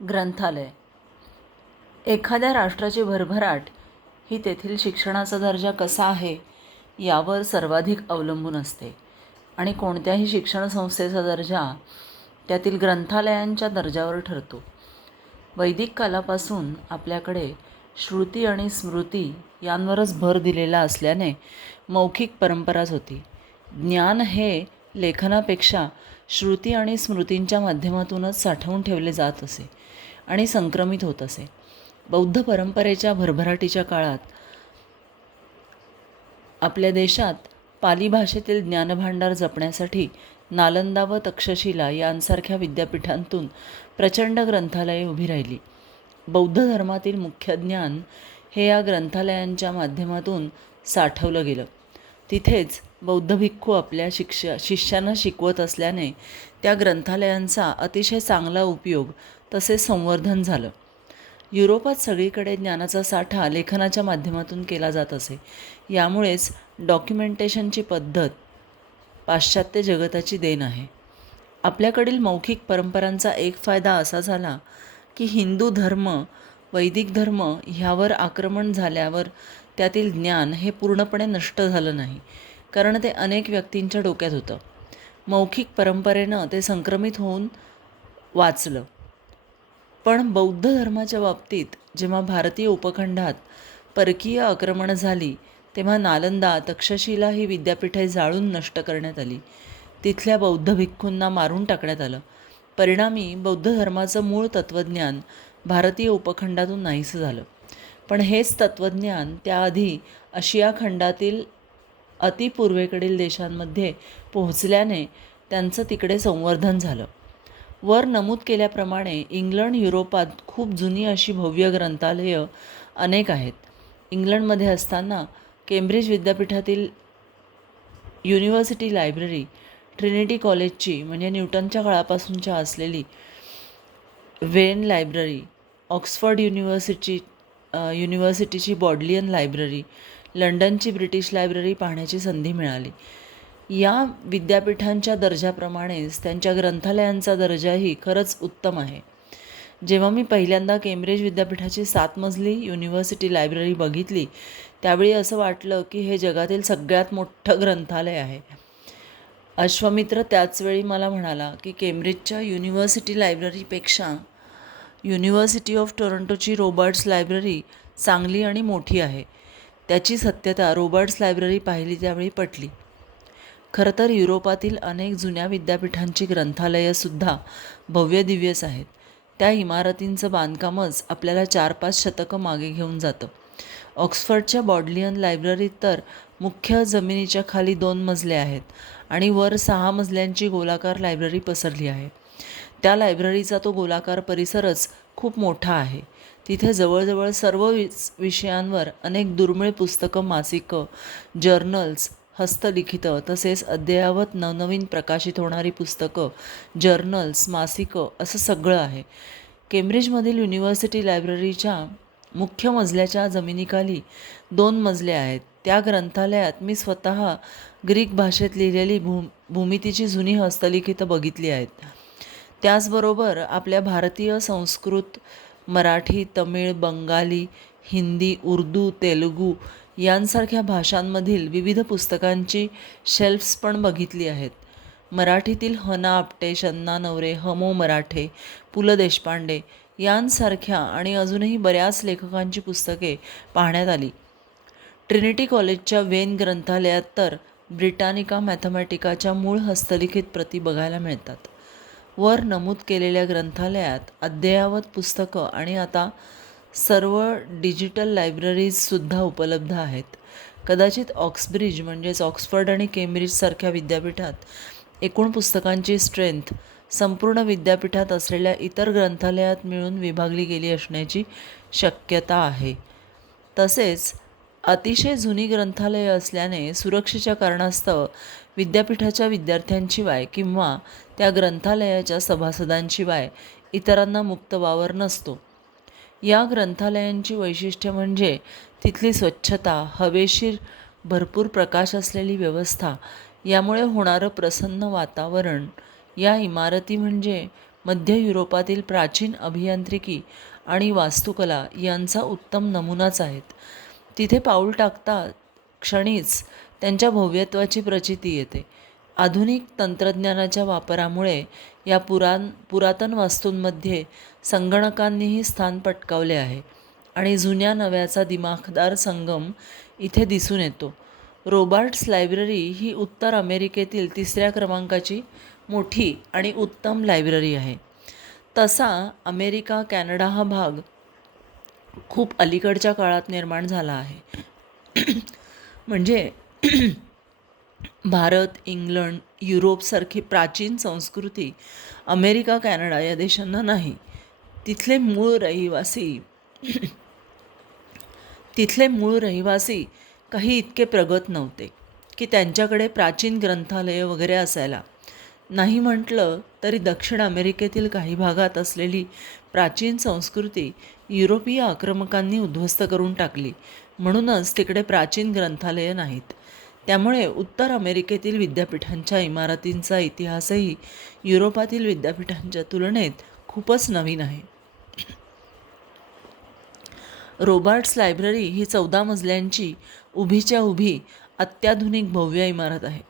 ग्रंथालय. एखाद्या राष्ट्राची भरभराट ही तेथील शिक्षणाचा दर्जा कसा आहे यावर सर्वाधिक अवलंबून असते आणि कोणत्याही शिक्षण संस्थेचा दर्जा त्यातील ग्रंथालयांच्या दर्जावर ठरतो. वैदिक कालापासून आपल्याकडे श्रुती आणि स्मृती यांवरच भर दिलेला असल्याने मौखिक परंपराच होती. ज्ञान हे लेखनापेक्षा श्रुती आणि स्मृतींच्या माध्यमातूनच साठवून ठेवले जात असे आणि संक्रमित होत असे. बौद्ध परंपरेच्या भरभराटीच्या काळात आपल्या देशात पाली भाषेतील ज्ञानभांडार जपण्यासाठी नालंदा व तक्षशिला यांसारख्या विद्यापीठांतून प्रचंड ग्रंथालये उभी राहिली. बौद्ध धर्मातील मुख्य ज्ञान हे या ग्रंथालयांच्या माध्यमातून साठवलं गेलं. तिथेच बौद्ध भिक्खू आपल्या शिष्यांना शिकवत असल्याने त्या ग्रंथालयांचा अतिशय चांगला उपयोग तसेच संवर्धन झालं. युरोपात सगळीकडे ज्ञानाचा साठा लेखनाच्या माध्यमातून केला जात असे. यामुळेच डॉक्युमेंटेशनची पद्धत पाश्चात्य जगताची देण आहे. आपल्याकडील मौखिक परंपरांचा एक फायदा असा झाला की हिंदू धर्म, वैदिक धर्म ह्यावर आक्रमण झाल्यावर त्यातील ज्ञान हे पूर्णपणे नष्ट झालं नाही, कारण ते अनेक व्यक्तींच्या डोक्यात होतं. मौखिक परंपरेनं ते संक्रमित होऊन वाचलं. पण बौद्ध धर्माच्या बाबतीत जेव्हा भारतीय उपखंडात परकीय आक्रमणं झाली तेव्हा नालंदा, तक्षशिला ही विद्यापीठे जाळून नष्ट करण्यात आली. तिथल्या बौद्ध भिक्खूंना मारून टाकण्यात आलं. परिणामी बौद्ध धर्माचं मूळ तत्त्वज्ञान भारतीय उपखंडातून नाहीसं झालं. पण हेच तत्त्वज्ञान त्याआधी आशिया खंडातील अतिपूर्वेकडील देशांमध्ये पोहोचल्याने त्यांचं तिकडे संवर्धन झालं. वर नमूद केल्याप्रमाणे इंग्लंड, युरोपात खूप जुनी अशी भव्य ग्रंथालयं अनेक आहेत. इंग्लंडमध्ये असताना केम्ब्रिज विद्यापीठातील युनिव्हर्सिटी लायब्ररी, ट्रिनिटी कॉलेजची म्हणजे न्यूटनच्या काळापासूनच्या असलेली वेन लायब्ररी, ऑक्सफर्ड युनिव्हर्सिटीची बॉडलियन लायब्ररी, लंडनची ब्रिटिश लायब्ररी पाहण्याची संधी मिळाली. या विद्यापीठांच्या दर्जाप्रमाणेच त्यांच्या ग्रंथालयांचा दर्जाही खरंच उत्तम आहे. जेव्हा मी पहिल्यांदा केम्ब्रिज विद्यापीठाची 7 मजली युनिव्हर्सिटी लायब्ररी बघितली त्यावेळी असं वाटलं की हे जगातील सगळ्यात मोठं ग्रंथालय आहे. अश्वमित्र त्याचवेळी मला म्हणाला की केम्ब्रिजच्या युनिव्हर्सिटी लायब्ररीपेक्षा युनिव्हर्सिटी ऑफ टोरंटोची रॉबर्ट्स लायब्ररी चांगली आणि मोठी आहे. त्याची सत्यता रॉबर्ट्स लायब्ररी पाहिली त्यावेळी पटली. खरं तर युरोपातील अनेक जुन्या विद्यापीठांची ग्रंथालयंसुद्धा भव्यदिव्यच आहेत. त्या इमारतींचं बांधकामच आपल्याला 4-5 शतकं मागे घेऊन जातं. ऑक्सफर्डच्या बॉडलियन लायब्ररीत तर मुख्य जमिनीच्या खाली 2 मजले आहेत आणि वर 6 मजल्यांची गोलाकार लायब्ररी पसरली आहे. त्या लायब्ररीचा तो गोलाकार परिसरच खूप मोठा आहे. तिथे जवळजवळ सर्व विषयांवर अनेक दुर्मिळ पुस्तकं, मासिकं, जर्नल्स, हस्तलिखितं तसेच अद्ययावत नवनवीन प्रकाशित होणारी पुस्तकं, जर्नल्स, मासिकं असं सगळं आहे. केम्ब्रिजमधील युनिव्हर्सिटी लायब्ररीच्या मुख्य मजल्याच्या जमिनीखाली 2 मजले आहेत. त्या ग्रंथालयात मी स्वतः ग्रीक भाषेत लिहिलेली भूमितीची जुनी हस्तलिखितं बघितली आहेत. त्याचबरोबर आपल्या भारतीय, संस्कृत, मराठी, तमिळ, बंगाली, हिंदी, उर्दू, तेलुगू यांसारख्या भाषांमधील विविध पुस्तकांची शेल्फ्स पण बघितली आहेत. मराठीतील ह.ना. आपटे, शन्ना नवरे, ह.मो. मराठे, पु. ल. देशपांडे यांसारख्या आणि अजूनही बऱ्याच लेखकांची पुस्तके पाहण्यात आली. ट्रिनिटी कॉलेजच्या वेन ग्रंथालयात तर ब्रिटानिका मॅथमॅटिकाच्या मूळ हस्तलिखित प्रती बघायला मिळतात. वर नमूद केलेल्या ग्रंथालयात अद्ययावत पुस्तकं आणि आता सर्व डिजिटल लायब्ररीजसुद्धा उपलब्ध आहेत. कदाचित ऑक्सब्रिज म्हणजेच ऑक्सफर्ड आणि केम्ब्रिजसारख्या विद्यापीठात एकूण पुस्तकांची स्ट्रेंथ संपूर्ण विद्यापीठात असलेल्या इतर ग्रंथालयात मिळून विभागली गेली असण्याची शक्यता आहे. तसेच अतिशय जुनी ग्रंथालयं असल्याने सुरक्षेच्या कारणास्तव विद्यापीठाच्या विद्यार्थ्यांशिवाय किंवा त्या ग्रंथालयाच्या सभासदांशिवाय इतरांना मुक्त वावर नसतो. या ग्रंथालयांची वैशिष्ट्य म्हणजे तिथली स्वच्छता, हवेशीर भरपूर प्रकाश असलेली व्यवस्था, यामुळे होणारं प्रसन्न वातावरण. या इमारती म्हणजे मध्य युरोपातील प्राचीन अभियांत्रिकी आणि वास्तुकला यांचा उत्तम नमुनाच आहेत. तिथे पाऊल टाकता क्षणीच त्यांच्या भव्यत्वाची प्रचिती येते. आधुनिक तंत्रज्ञानाच्या वापरामुळे या पुरातन वास्तूंमध्ये संगणकांनीही स्थान पटकावले आहे आणि जुन्या नव्याचा दिमाखदार संगम इथे दिसून येतो. रॉबर्ट्स लायब्ररी ही उत्तर अमेरिकेतील 3ऱ्या क्रमांकाची मोठी आणि उत्तम लायब्ररी आहे. तसा अमेरिका कॅनडा हा भाग खूप अलीकडच्या काळात निर्माण झाला आहे. म्हणजे भारत, इंग्लंड, युरोपसारखी प्राचीन संस्कृती अमेरिका कॅनडा या देशांना नाही. तिथले मूळ रहिवासी काही इतके प्रगत नव्हते की त्यांच्याकडे प्राचीन ग्रंथालय वगैरे असायला. नाही म्हटलं तरी दक्षिण अमेरिकेतील काही भागात असलेली प्राचीन संस्कृती युरोपीय आक्रमकांनी उद्ध्वस्त करून टाकली. म्हणूनच तिकडे प्राचीन ग्रंथालये नाहीत. त्यामुळे उत्तर अमेरिकेतील विद्यापीठांच्या इमारतींचा इतिहासही युरोपातील विद्यापीठांच्या तुलनेत खूपच नवीन आहे. रॉबर्ट्स लायब्ररी ही 14 मजल्यांची उभीच्या उभी अत्याधुनिक भव्य इमारत आहे.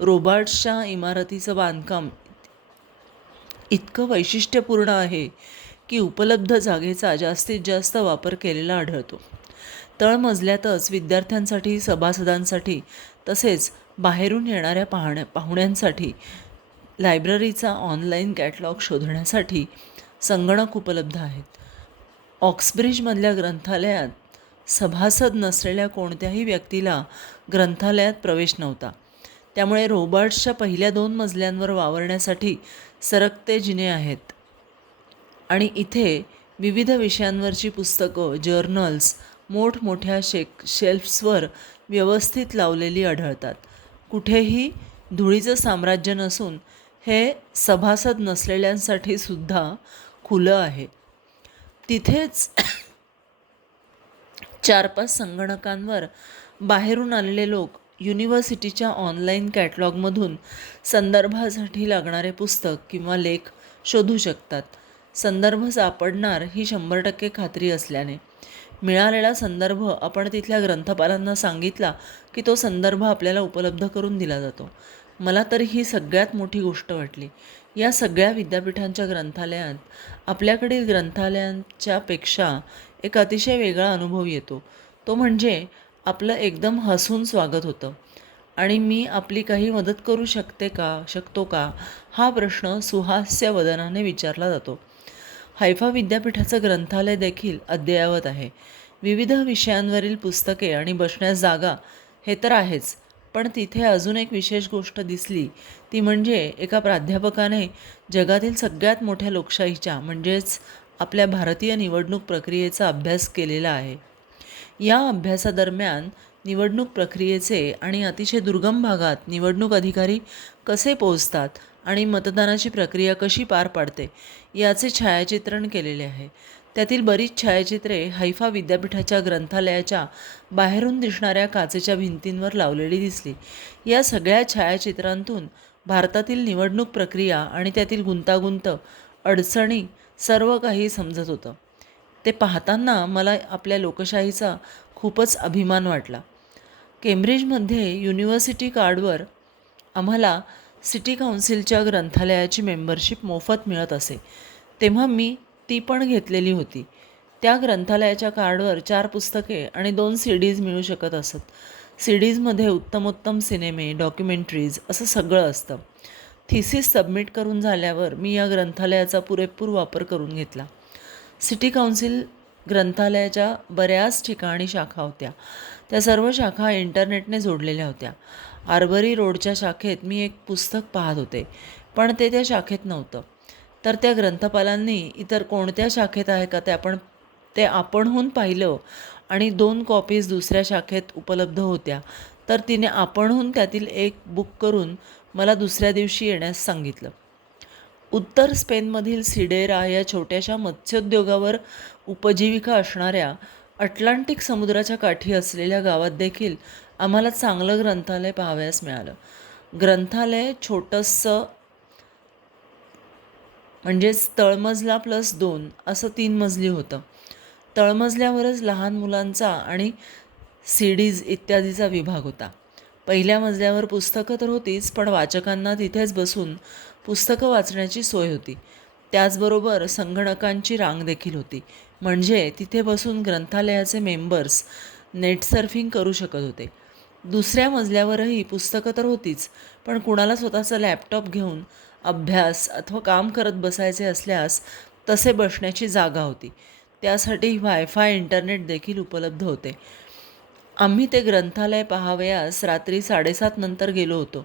रॉबर्ट्सच्या इमारतीचं बांधकाम इतकं वैशिष्ट्यपूर्ण आहे की उपलब्ध जागेचा जास्तीत जास्त वापर केलेला आढळतो. तळमजल्यातच विद्यार्थ्यांसाठी, सभासदांसाठी तसेच बाहेरून येणाऱ्या पाहुण्यांसाठी लायब्ररीचा ऑनलाईन कॅटलॉग शोधण्यासाठी संगणक उपलब्ध आहेत. ऑक्सब्रिजमधल्या ग्रंथालयात सभासद नसलेल्या कोणत्याही व्यक्तीला ग्रंथालयात प्रवेश नव्हता. त्यामुळे रॉबर्ट्सच्या पहिल्या 2 मजल्यांवर वावरण्यासाठी सरकते जिने आहेत आणि इथे विविध विषयांवरची पुस्तकं, जर्नल्स मोठमोठ्या शेल्फ्सवर व्यवस्थित लावलेली आढळतात. कुठेही धुळीचं साम्राज्य नसून हे सभासद नसलेल्यांसाठी सुद्धा खुलं आहे. तिथेच 4-5 संगणकांवर बाहेरून आलेले लोक युनिव्हर्सिटीच्या ऑनलाईन कॅटलॉगमधून संदर्भासाठी लागणारे पुस्तक किंवा लेख शोधू शकतात. संदर्भ सापडणार ही 100% खात्री असल्याने मिळालेला संदर्भ आपण तिथल्या ग्रंथपालांना सांगितला की तो संदर्भ आपल्याला उपलब्ध करून दिला जातो. मला तरी ही सगळ्यात मोठी गोष्ट वाटली. या सगळ्या विद्यापीठांच्या ग्रंथालयात आपल्याकडील ग्रंथालयांच्या पेक्षा एक अतिशय वेगळा अनुभव येतो. तो म्हणजे आपलं एकदम हसून स्वागत होतं आणि मी आपली काही मदत करू शकतो का हा प्रश्न सुहास्य वदनाने विचारला जातो. हैफा विद्यापीठाचं ग्रंथालय देखील अद्ययावत आहे. विविध विषयांवरील पुस्तके आणि बसण्यास जागा हे तर आहेच, पण तिथे अजून एक विशेष गोष्ट दिसली ती म्हणजे एका प्राध्यापकाने जगातील सगळ्यात मोठ्या लोकशाहीच्या म्हणजेच आपल्या भारतीय निवडणूक प्रक्रियेचा अभ्यास केलेला आहे. या अभ्यासादरम्यान निवडणूक प्रक्रियेचे आणि अतिशय दुर्गम भागात निवडणूक अधिकारी कसे पोहोचतात आणि मतदानाची प्रक्रिया कशी पार पाडते याचे छायाचित्रण केलेले आहे. त्यातील बरीच छायाचित्रे हैफा विद्यापीठाच्या ग्रंथालयाच्या बाहेरून दिसणाऱ्या काचेच्या भिंतींवर लावलेली दिसली. या सगळ्या छायाचित्रांतून भारतातील निवडणूक प्रक्रिया आणि त्यातील गुंतागुंत, अडचणी सर्व काही समजत होतं. ते पाहताना मला आपल्या लोकशाहीचा खूपच अभिमान वाटला. केम्ब्रिजमध्ये युनिव्हर्सिटी कार्डवर आम्हाला सिटी काउन्सिलच्या ग्रंथालयाची मेंबरशिप मोफत मिळत असे, तेव्हा मी ती पण घेतलेली होती. त्या ग्रंथालयाच्या कार्डवर 4 पुस्तके आणि 2 CDs मिळू शकत असत. CDsमध्ये उत्तमोत्तम सिनेमे, डॉक्युमेंटरीज असं सगळं असतं. थिसिस सबमिट करून झाल्यावर मी या ग्रंथालयाचा पुरेपूर वापर करून घेतला. सिटी काउन्सिल ग्रंथालयाच्या बऱ्याच ठिकाणी शाखा होत्या. त्या सर्व शाखा इंटरनेटने जोडलेल्या होत्या. आर्बरी रोडच्या शाखेत मी एक पुस्तक पाहत होते, पण ते त्या शाखेत नव्हतं. तर त्या ग्रंथपालांनी इतर कोणत्या शाखेत आहे का ते आपणहून पाहिलं आणि 2 कॉपीज दुसऱ्या शाखेत उपलब्ध होत्या, तर तिने आपणहून त्यातील एक बुक करून मला दुसऱ्या दिवशी येण्यास सांगितलं. उत्तर स्पेनमधील सिडेरा या छोट्याशा मत्स्योद्योगावर उपजीविका असणाऱ्या अटलांटिक समुद्राच्या काठी असलेल्या गावात देखील आम्हाला चांगलं ग्रंथालय पाहावयास मिळालं. ग्रंथालय छोटंसं म्हणजेच तळमजला प्लस 2 असं 3 मजली होतं. तळमजल्यावरच लहान मुलांचा आणि सीडीज इत्यादीचा विभाग होता. पहिल्या मजल्यावर पुस्तकं तर होतीच, पण वाचकांना तिथेच बसून पुस्तकं वाचण्याची सोय होती. त्याचबरोबर संगणकांची रांग देखील होती. म्हणजे तिथे बसून ग्रंथालयाचे मेंबर्स नेट सर्फिंग करू शकत होते. दुसऱ्या मजल्यावरही पुस्तकं तर होतीच, पण कुणाला स्वतःचा लॅपटॉप घेऊन अभ्यास अथवा काम करत बसायचे असल्यास तसे बसण्याची जागा होती. त्यासाठी वायफाय इंटरनेट देखील उपलब्ध होते. आम्ही ते ग्रंथालय पाहावयास रात्री 7:30 नंतर गेलो होतो.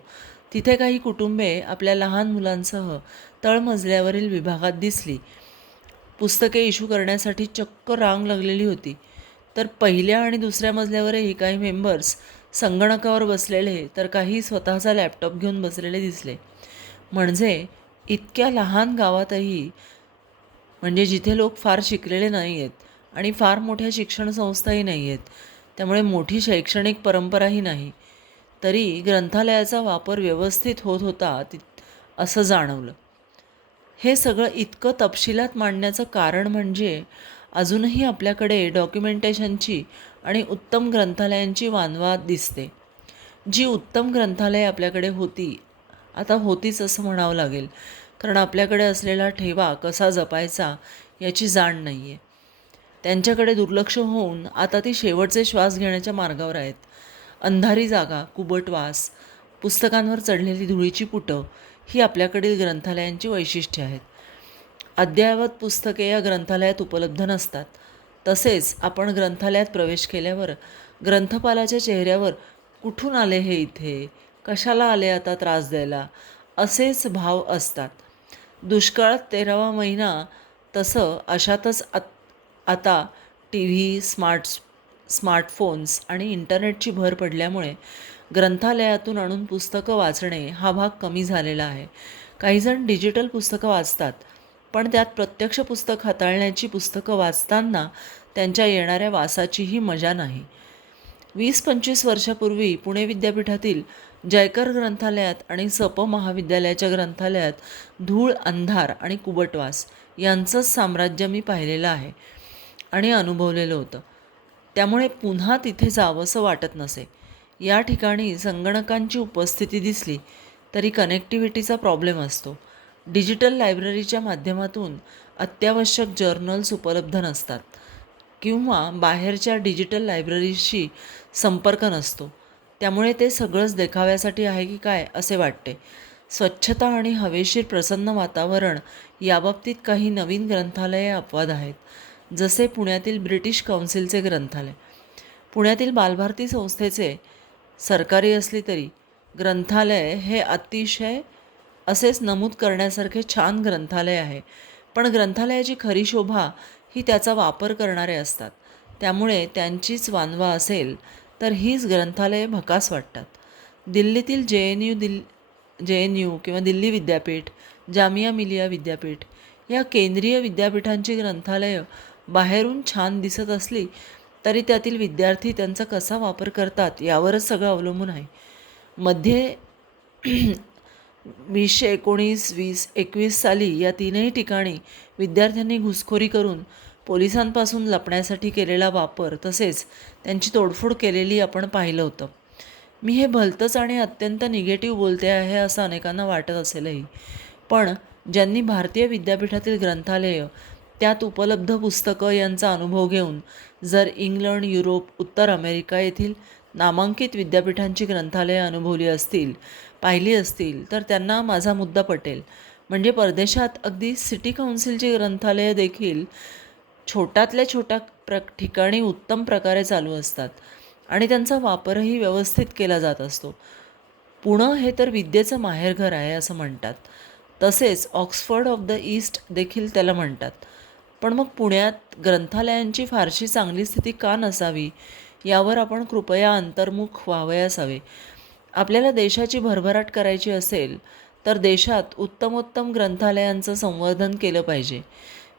तिथे काही कुटुंबे आपल्या लहान मुलांसह तळमजल्यावरील विभागात दिसली. पुस्तके इश्यू करण्यासाठी चक्क रांग लागलेली होती. तर पहिल्या आणि दुसऱ्या मजल्यावरही काही मेंबर्स संगणकावर बसलेले तर काही स्वतःचा लॅपटॉप घेऊन बसलेले दिसले. म्हणजे इतक्या लहान गावातही, म्हणजे जिथे लोक फार शिकलेले नाही आहेत आणि फार मोठ्या शिक्षण संस्थाही नाही आहेत, त्यामुळे मोठी शैक्षणिक परंपराही नाही, तरी ग्रंथालयाचा वापर व्यवस्थित होत होता असं जाणवलं. हे सगळं इतकं तपशिलात मांडण्याचं कारण म्हणजे अजूनही आपल्याकडे डॉक्युमेंटेशनची आणि उत्तम ग्रंथालयांची वानवा दिसते. जी उत्तम ग्रंथालये आपल्याकडे होती, आता होतीच असं म्हणावं लागेल, कारण आपल्याकडे असलेला ठेवा कसा जपायचा याची जाण नाही आहे. त्यांच्याकडे दुर्लक्ष होऊन आता ती शेवटचे श्वास घेण्याच्या मार्गावर आहेत. अंधारी जागा, कुबट वास, पुस्तकांवर चढलेली धुळीची पुटं ही आपल्याकडील ग्रंथालयांची वैशिष्ट्ये आहेत. अद्ययावत पुस्तके या ग्रंथालयात उपलब्ध नसतात. तसेच आपण ग्रंथालयात प्रवेश केल्यावर ग्रंथपालाच्या चेहऱ्यावर कुठून आले हे इथे, कशाला आले आता त्रास द्यायला, असेच भाव असतात. दुष्काळात 13वा महिना, तसं अशातच आता टी व्ही, स्मार्टफोन्स आणि इंटरनेटची भर पडल्यामुळे ग्रंथालयातून आणून पुस्तकं वाचणे हा भाग कमी झालेला आहे. काहीजण डिजिटल पुस्तकं वाचतात, पण त्यात प्रत्यक्ष पुस्तक हाताळण्याची, पुस्तकं वाचताना त्यांच्या येणाऱ्या वासाचीही मजा नाही. 20-25 वर्षापूर्वी पुणे विद्यापीठातील जयकर ग्रंथालयात आणि सप महाविद्यालयाच्या ग्रंथालयात धूळ, अंधार आणि कुबटवास यांचंच साम्राज्य मी पाहिलेलं आहे आणि अनुभवलेलं होतं. त्यामुळे पुन्हा तिथे जावंसं वाटत नसे. या ठिकाणी संगणकांची उपस्थिती दिसली तरी कनेक्टिव्हिटीचा प्रॉब्लेम असतो. डिजिटल लायब्ररीच्या माध्यमातून अत्यावश्यक जर्नल्स उपलब्ध नसतात किंवा बाहेरच्या डिजिटल लायब्ररीशी संपर्क नसतो. त्यामुळे ते सगळंच देखाव्यासाठी आहे की काय असे वाटते. स्वच्छता आणि हवेशीर प्रसन्न वातावरण याबाबतीत काही नवीन ग्रंथालये अपवाद आहेत. जसे पुण्यातील ब्रिटिश काउन्सिलचे ग्रंथालय. पुण्यातील बालभारती संस्थेचे सरकारी असली तरी ग्रंथालय हे अतिशय असेच नमूद करण्यासारखे छान ग्रंथालय आहे. पण ग्रंथालयाची खरी शोभा ही त्याचा वापर करणारे असतात. त्यामुळे त्यांचीच वानवा असेल तर हीच ग्रंथालये भकास वाटतात. दिल्लीतील जे एन यू किंवा दिल्ली विद्यापीठ, जामिया मिलिया विद्यापीठ या केंद्रीय विद्यापीठांची ग्रंथालयं बाहेरून छान दिसत असली तरी त्यातील विद्यार्थी त्यांचा कसा वापर करतात यावरच सगळं अवलंबून आहे. मध्ये 2019-20 साली या तीनही ठिकाणी विद्यार्थ्यांनी घुसखोरी करून पोलिसांपासून लपण्यासाठी केलेला वापर तसेच त्यांची तोडफोड केलेली आपण पाहिलं होतं. मी हे भलतंच आणि अत्यंत निगेटिव्ह बोलते आहे असं अनेकांना वाटत असेलही, पण ज्यांनी भारतीय विद्यापीठातील ग्रंथालयं, त्यात उपलब्ध पुस्तकं यांचा अनुभव घेऊन जर इंग्लंड, युरोप, उत्तर अमेरिका येथील नामांकित विद्यापीठांची ग्रंथालयं अनुभवली असतील, पाहिली असतील, तर त्यांना माझा मुद्दा पटेल. म्हणजे परदेशात अगदी सिटी काउन्सिलची ग्रंथालयं देखील छोट्यातल्या छोट्या ठिकाणी उत्तम प्रकारे चालू असतात आणि त्यांचा वापरही व्यवस्थित केला जात असतो. पुणे हे तर विद्येचं माहेरघर आहे असं म्हणतात. तसेच ऑक्सफर्ड ऑफ द ईस्ट देखील त्याला म्हणतात. पण मग पुण्यात ग्रंथालयांची फारशी चांगली स्थिती का नसावी यावर आपण कृपया अंतर्मुख व्हावयास हवे. आपल्याला देशाची भरभराट करायची असेल तर देशात उत्तमोत्तम ग्रंथालयांचं संवर्धन केलं पाहिजे.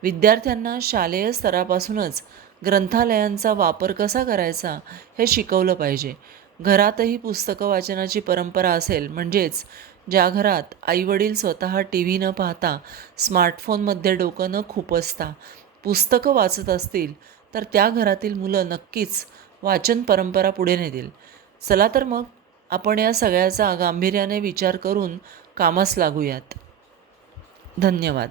विद्यार्थ्यांना शालेय स्तरापासूनच ग्रंथालयांचा वापर कसा करायचा हे शिकवलं पाहिजे. घरातही पुस्तकं वाचनाची परंपरा असेल, म्हणजेच ज्या घरात आईवडील स्वतः टी व्ही न पाहता स्मार्टफोनमध्ये डोकं न खुपसता पुस्तकं वाचत असतील तर त्या घरातील मुलं नक्कीच वाचन परंपरा पुढे नेतील. चला तर मग आपण या सगळ्याचा गांभीर्याने विचार करून कामास लागूयात. धन्यवाद.